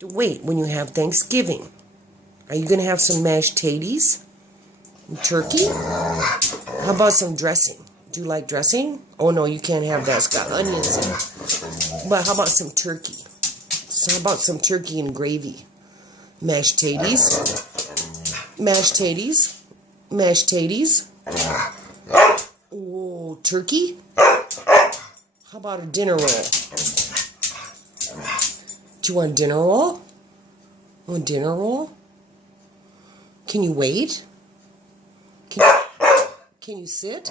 to wait when you have Thanksgiving. Are you going to have some mashed tatties? And turkey? How about some dressing? Do you like dressing? Oh no, you can't have that. It's got onions in it. But how about some turkey? So how about some turkey and gravy? Mashed tatties. Mashed tatties. Mashed tatties. Oh, turkey? How about a dinner roll? Do you want a dinner roll? Want a dinner roll? Can you wait? Can you sit?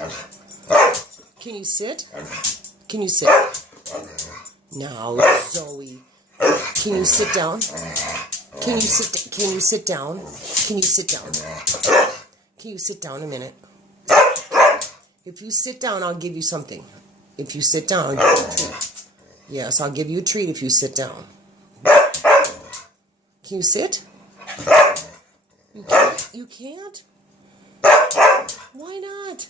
Can you sit? Can you sit? Now, Zoe. Can you sit down? Can you sit? Can you sit down? Can you sit down? Can you sit down a minute? If you sit down, I'll give you something. If you sit down, I'll give you a treat. Yes, I'll give you a treat if you sit down. Can you sit? You can't? You can't? Why not?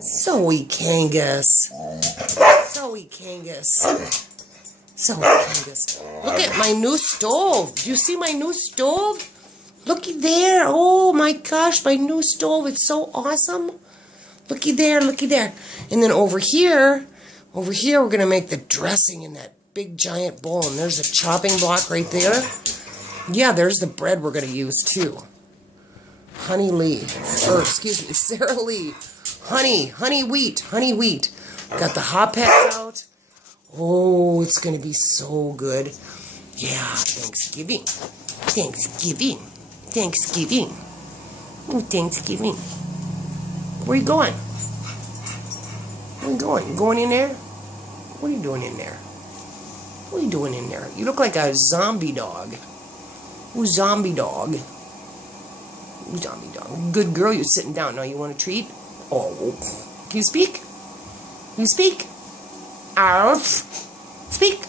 Zoe Kangas. Zoe Kangas. Zoe Kangas. Look at my new stove. Do you see my new stove? Looky there. Oh my gosh, my new stove. It's so awesome. Looky there, looky there. And then over here we're going to make the dressing in that big giant bowl. And there's a chopping block right there. Yeah, there's the bread we're going to use too. Honey Lee. Or excuse me, Sarah Lee. Honey wheat. Got the hot packs out. Oh, it's going to be so good. Yeah, Thanksgiving. Oh, Thanksgiving. Where you going? Where you going? You going in there? What are you doing in there? What are you doing in there? You look like a zombie dog. Ooh, zombie dog. Ooh, zombie dog. Good girl, you're sitting down. Now you want a treat? Oh. Can you speak? Can you speak? Ouch. Speak.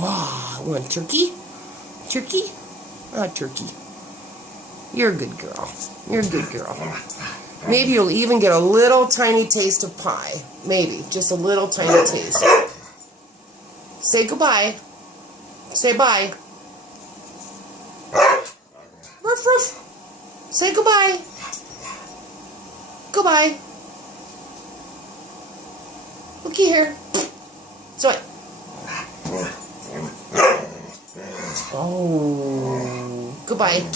Wow. You want turkey? Turkey? Ah, turkey. You're a good girl. You're a good girl. Maybe you'll even get a little tiny taste of pie. Maybe. Just a little tiny taste. Say goodbye. Say bye. Ruff, ruff. Say goodbye. Goodbye. Looky here. Zoe. Oh. Goodbye.